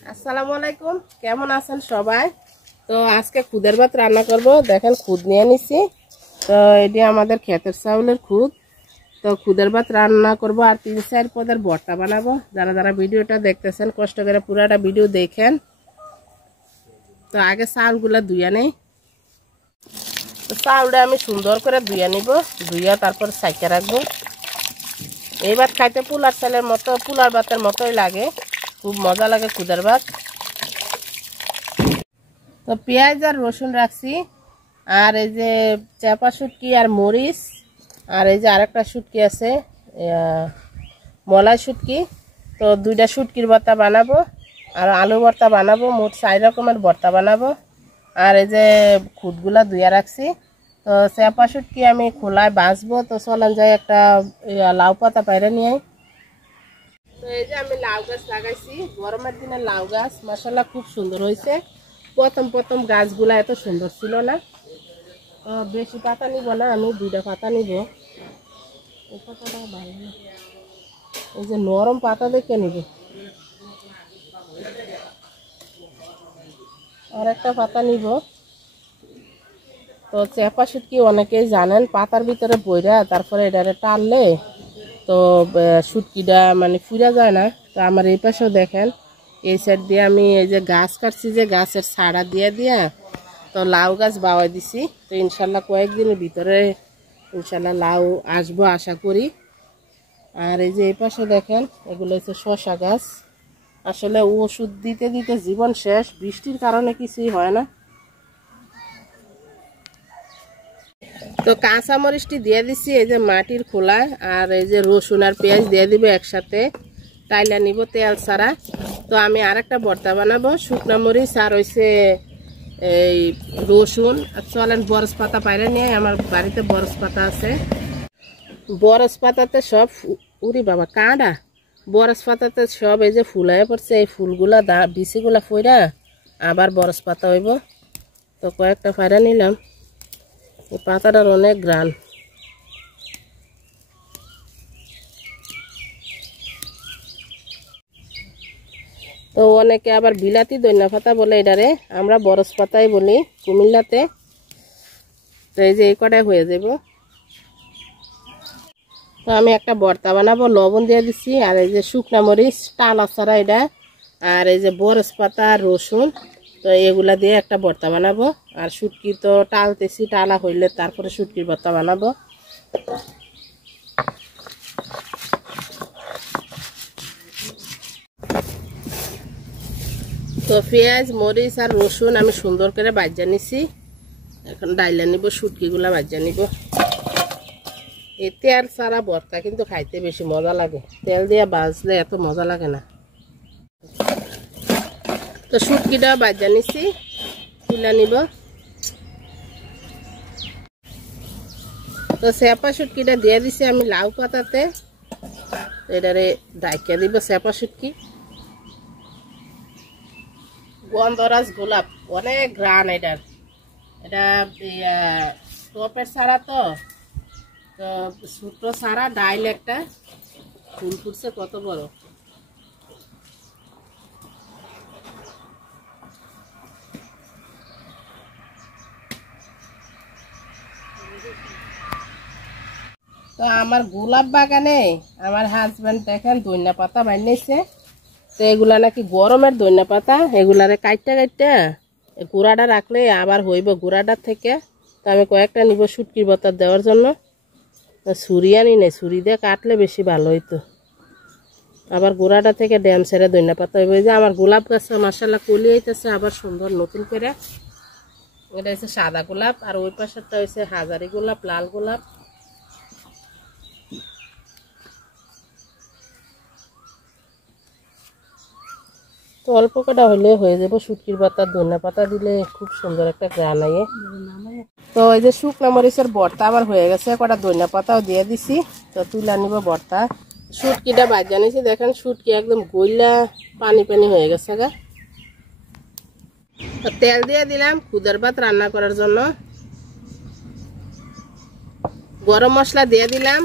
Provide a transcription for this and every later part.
আসসালামু আলাইকুম, কেমন আছেন সবাই? তো আজকে খুদের ভাত রান্না করব। দেখেন খুদ নিয়ে নিছি। তো এটি আমাদের ক্ষেতের চাউলের খুদ। তো খুদের ভাত রান্না করব আর 3-4 পদের ভর্তা বানাবো। যারা যারা ভিডিওটা দেখতেছেন কষ্ট করে পুরাটা ভিডিও দেখেন। তো আগে চাউলগুলো ধুইয়া নেই। তো চাউলটা আমি সুন্দর করে ধুইয়া নিব, ধুইয়া তারপর সাইকে রাখবো। এই ভাত খাইতে পোলার চালের মতো, পোলার ভাতের মতোই লাগে, খুব মজা লাগে খুদের ভাত। তো পেঁয়াজ আর রসুন রাখছি, আর এই যে চাপা শুটকি আর মরিচ, আর এই যে আরেকটা শুটকি আছে মলাই শুটকি। তো 2টা শুটকির ভর্তা বানাবো আর আলু ভর্তা বানাবো, মোট 4 রকমের ভর্তা বানাবো। আর এই যে খুদগুলা ধুইয়া রাখছি। তো চাপা শুটকি আমি খোলায় বাঁচবো। তো চলেন যাই একটা লাউ পাতা পাইরে নিয়ে। তো এই যে আমি লাউ গাছ লাগাইছি, গরমের দিনে লাউ গাছ মাশাআল্লাহ খুব সুন্দর হয়েছে। প্রথম গাছগুলা এত সুন্দর ছিল না। তো বেশি পাতা নিব না, আমি 2টা পাতা নিব। এই পাতাটা ভালো না, এই যে নরম পাতা দেখে নিব। আর একটা পাতা নিব। তো চাপা শুটকি অনেকেই জানেন পাতার ভিতরে বইরা তারপরে এটারে টানলে তো শুটকিটা মানে ফুরা যায় না। তো আমার এই পাশেও দেখেন, এই সাইড দিয়ে আমি এই যে গাছ কাটছি, যে গাছের ছাড়া দিয়ে দিয়া তো লাউ গাছ বাওয়াই দিছি। তো ইনশাল্লাহ কয়েকদিনের ভিতরে ইনশাল্লাহ লাউ আসবো আশা করি। আর এই যে এই পাশে দেখেন, এগুলো হচ্ছে শসা গাছ। আসলে ওষুধ দিতে দিতে জীবন শেষ, বৃষ্টির কারণে কিছুই হয় না। তো কাঁচা মরিচটি দিয়ে দিচ্ছি এই যে মাটির খোলা, আর এই যে রসুন আর পেঁয়াজ দিয়ে দিব একসাথে, টাইলা নিব তেল ছাড়া। তো আমি আরেকটা ভর্তা বানাবো, শুকনা মরিচ আর হইছে এই রসুন। আর চলেন বরস পাতা পাইরে নিয়ে, আমার বাড়িতে বরস পাতা আছে। বরস পাতাতে সব উরি বাবা কাঁড়া, বরস পাতাতে সব এই যে ফুল হয়ে পড়ছে, এই ফুলগুলা বিচিগুলা ফইরা আবার বরস পাতা হইব। তো কয়েকটা ফাইরা নিলাম। এই পাতাটার অনেক গ্রান। তো অনেকে আবার বিলাতি দইনা পাতা বলে, এটারে আমরা বরস পাতাই বলি কুমিল্লাতে। তো এই যে এই কটাই হয়ে যাব। তো আমি একটা ভর্তা বানাবো, লবণ দিয়ে দিচ্ছি, আর এই যে শুকনা মরিচ টালা ছাড়া এটা, আর এই যে বরস পাতা রসুন, তো এগুলা দিয়ে একটা ভর্তা বানাবো। আর শুটকি তো টালতেছি, টালা হইলে তারপরে শুটকির ভর্তা বানাবো। তো পেঁয়াজ মরিচ আর রসুন আমি সুন্দর করে ভাজা নিছি। এখন ডাইলা নিব, শুটকিগুলা ভাজা নিব। এই তেল ছাড়া ভর্তা কিন্তু খাইতে বেশি মজা লাগে, তেল দিয়ে ভাজলে এত মজা লাগে না। তো শুটকিটা ভাজা নিছি, তুলে নিব। তো চেপা শুটকিটা দিয়ে দিছি আমি লাউ পাতাতে, এটারে ডাইকা দিব চেপা শুটকি। গন্ধরাজ গোলাপ, অনেক ঘ্রাণ এটার। এটা টপের ছাড়া, তো ছোট ছাড়া ডাইল একটা ফুল ফুটছে কত বড়। তো আমার গোলাপ বাগানে আমার হাজবেন্ড দেখেন ধনিয়া পাতা বানিয়েছে। তো এগুলা নাকি গরমের ধনিয়া পাতা, এগুলারে কাইটটা গুঁড়াটা রাখলে আবার হইব গুঁড়াটার থেকে। তো আমি কয়েকটা নিব শুটকির ভর্তা দেওয়ার জন্য। ছুরি আনি নেই, ছুরি দিয়ে কাটলে বেশি ভালো হইতো। আবার গুঁড়াটা থেকে ড্যাম ছেড়ে ধনিয়া পাতা হইব। এই যে আমার গোলাপ গাছে মাশাআল্লাহ কলি হইতেছে আবার সুন্দর নতুন করে। এটা হচ্ছে সাদা গোলাপ, আর ওই পাশেরটা হচ্ছে হাজারি গোলাপ, লাল গোলাপ। তো অল্প কটা হলে হয়ে যাবো। শুটকির পাতা ধনিয়া পাতা দিলে খুব সুন্দর একটা গ্রান আয়ে। তো এই যে শুকনো মরিচের ভর্তা আবার হয়ে গেছে, কটা ধনিয়া পাতাও দিয়ে দিছি। তো তুলে নিব ভর্তা। শুটকিটা ভাজা নিছি, দেখেন শুটকি একদম গইলা পানি পানি হয়ে গেছে গা। তো তেল দিয়ে দিলাম খুদের ভাত রান্না করার জন্য। গরম মশলা দিয়ে দিলাম।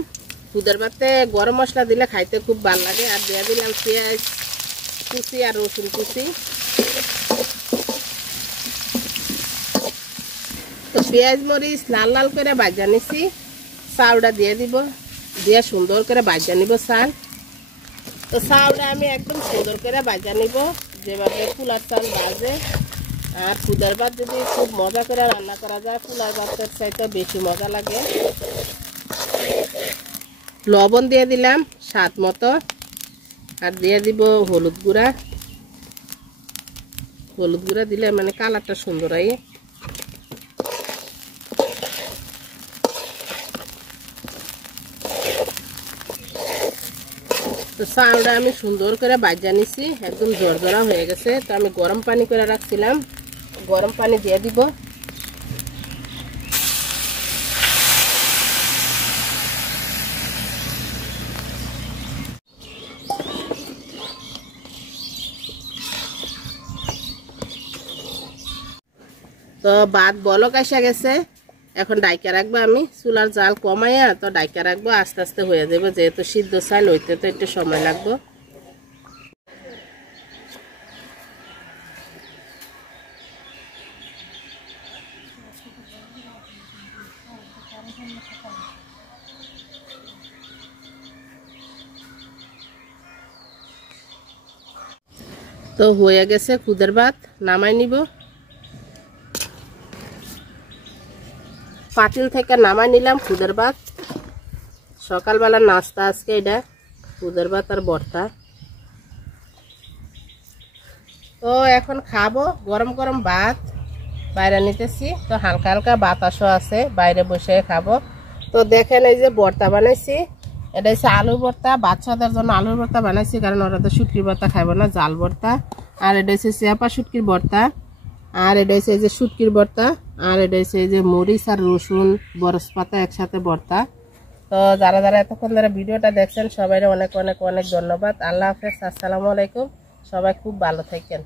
খুদের ভাতে গরম মশলা দিলে খাইতে খুব ভালো লাগে। আর দিয়ে দিলাম পেঁয়াজ, কুচি আর রসুন কুচি। তো পেঁয়াজ মরিচ লাল লাল করে ভাজা নিছি, চাউলটা দিয়ে দিব, দিয়ে সুন্দর করে ভাজা নিব চাল। তো চাউলটা আমি একদম সুন্দর করে ভাজা নিব, যেভাবে পোলার চাল ভাজে। আর খুদের ভাত যদি খুব মজা করে রান্না করা যায়, পোলার ভাতের চাইতে বেশি মজা লাগে। লবণ দিয়ে দিলাম স্বাদ মতো, আর দিয়ে দিব হলুদ গুঁড়া। হলুদ গুঁড়া দিলে মানে কালারটা সুন্দর হয়। তো চাউলটা আমি সুন্দর করে ভাজা নিছি, একদম জর্জরা হয়ে গেছে। তো আমি গরম পানি করে রাখছিলাম, গরম পানি দিয়ে দিব। তো ভাত বলক আসা গেছে, এখন ডাইকা রাখবো। আমি চুলার জাল কমাইয়া তো ডাইকা রাখবো, আস্তে আস্তে হয়ে যাবে, যেহেতু সিদ্ধ চাল হইতে তো একটু সময় লাগবে। তো হয়ে গেছে খুদের ভাত, নামাই নিব। পাতিল থেকে নামাই নিলাম খুদের ভাত। সকালবেলার নাস্তা আজকে এটা, খুদের ভাত আর ভর্তা। তো এখন খাবো গরম গরম ভাত, বাইরে নিতেছি। তো হালকা হালকা বাতাসও আছে, বাইরে বসে খাবো। তো দেখেন এই যে ভর্তা বানাইছি, এটা হচ্ছে আলুর ভর্তা। বাচ্চাদের জন্য আলুর ভর্তা বানাইছি, কারণ ওরা তো শুটকির ভর্তা খাইব না, জাল ভর্তা। আর এটা হচ্ছে চেপা শুটকির ভর্তা, আর এটা হচ্ছে এই যে শুটকির ভর্তা, আর এটা হচ্ছে এই যে মরিচ আর রসুন বরস পাতা একসাথে ভর্তা। তো যারা যারা এতক্ষণ ধরে ভিডিওটা দেখছেন সবাই অনেক অনেক অনেক ধন্যবাদ। আল্লাহ হাফেজ, আসসালামু আলাইকুম। সবাই খুব ভালো থাকেন।